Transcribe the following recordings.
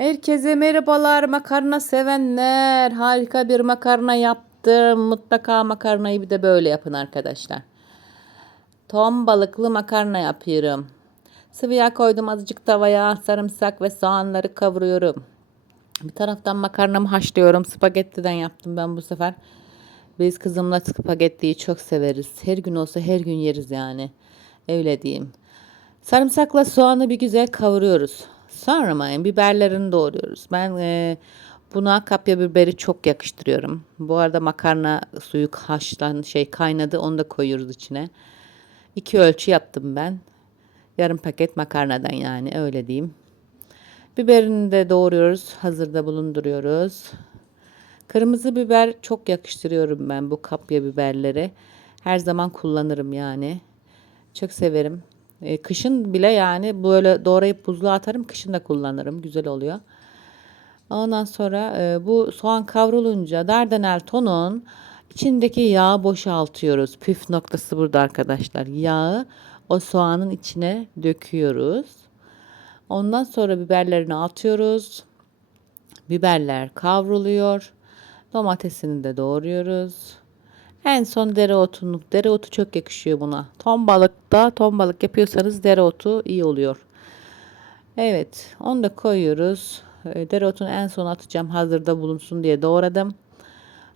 Herkese merhabalar makarna sevenler. Harika bir makarna yaptım. Mutlaka makarnayı bir de böyle yapın arkadaşlar. Ton balıklı makarna yapıyorum. Sıvı yağ koydum azıcık tavaya. Sarımsak ve soğanları kavuruyorum. Bir taraftan makarnamı haşlıyorum. Spagettiden yaptım ben bu sefer. Biz kızımla spagettiyi çok severiz. Her gün olsa her gün yeriz yani. Öyle diyeyim. Sarımsakla soğanı bir güzel kavuruyoruz. Sonra mayın biberlerini doğruyoruz. Ben e, buna kapya biberi çok yakıştırıyorum. Bu arada makarna suyu haşlan şey kaynadı onu da koyuyoruz içine. İki ölçü yaptım ben. Yarım paket makarnadan yani öyle diyeyim. Biberini de doğruyoruz. Hazırda bulunduruyoruz. Kırmızı biber çok yakıştırıyorum ben bu kapya biberleri. Her zaman kullanırım yani. Çok severim. E, kışın bile yani böyle doğrayıp buzluğa atarım. Kışın da kullanırım. Güzel oluyor. Ondan sonra e, bu soğan kavrulunca dardanel tonun içindeki yağı boşaltıyoruz. Püf noktası burada arkadaşlar. Yağı o soğanın içine döküyoruz. Ondan sonra biberlerini atıyoruz. Biberler kavruluyor. Domatesini de doğruyoruz. En son dereotunu. Dereotu çok yakışıyor buna. Ton balıkta ton balık yapıyorsanız dereotu iyi oluyor. Evet onu da koyuyoruz. E, Dereotunu en son atacağım hazırda bulunsun diye doğradım.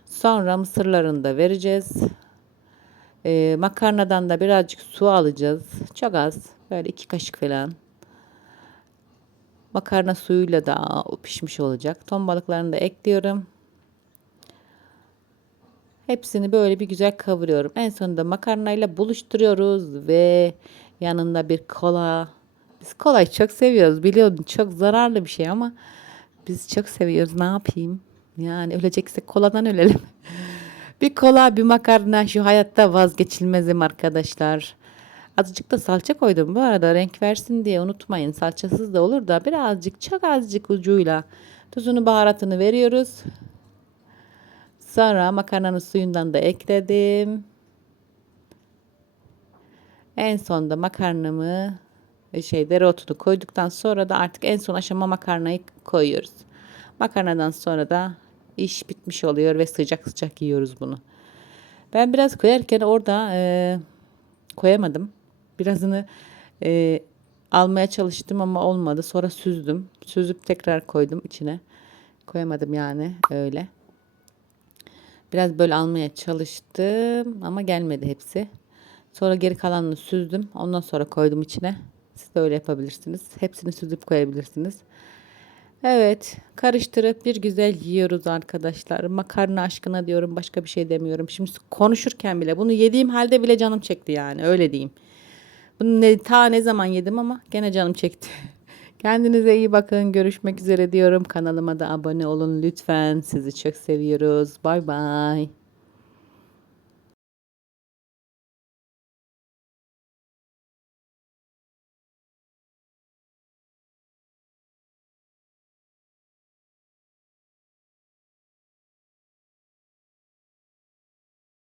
Sonra mısırlarını da vereceğiz. E, makarnadan da birazcık su alacağız. Çok az. Böyle iki kaşık falan. Makarna suyuyla da pişmiş olacak. Ton balıklarını da ekliyorum. Hepsini böyle bir güzel kavuruyorum. En sonunda makarnayla buluşturuyoruz ve yanında bir kola. Biz kolayı çok seviyoruz. Biliyorum çok zararlı bir şey ama biz çok seviyoruz. Ne yapayım? Yani öleceksek koladan ölelim. bir kola, bir makarna şu hayatta vazgeçilmezim arkadaşlar. Azıcık da salça koydum bu arada renk versin diye unutmayın. Salçasız da olur da birazcık çok azıcık ucuyla tuzunu baharatını veriyoruz. Sonra makarnanın suyundan da ekledim. En sonda makarnamı şey dereotunu koyduktan sonra da artık en son aşama makarnayı koyuyoruz. Makarnadan sonra da iş bitmiş oluyor ve sıcak sıcak yiyoruz bunu. Ben biraz koyarken orada e, koyamadım. Birazını e, almaya çalıştım ama olmadı. Sonra süzdüm. Süzüp tekrar koydum içine. Koyamadım yani öyle. Biraz böyle almaya çalıştım ama gelmedi hepsi. Sonra geri kalanını süzdüm. Ondan sonra koydum içine. Siz de öyle yapabilirsiniz. Hepsini süzüp koyabilirsiniz. Evet, karıştırıp bir güzel yiyoruz arkadaşlar. Makarna aşkına diyorum, başka bir şey demiyorum. Şimdi konuşurken bile bunu yediğim halde bile canım çekti yani, öyle diyeyim. Bunu ne, ta ne zaman yedim ama gene canım çekti. Kendinize iyi bakın. Görüşmek üzere diyorum. Kanalıma da abone olun lütfen. Sizi çok seviyoruz. Bay bay.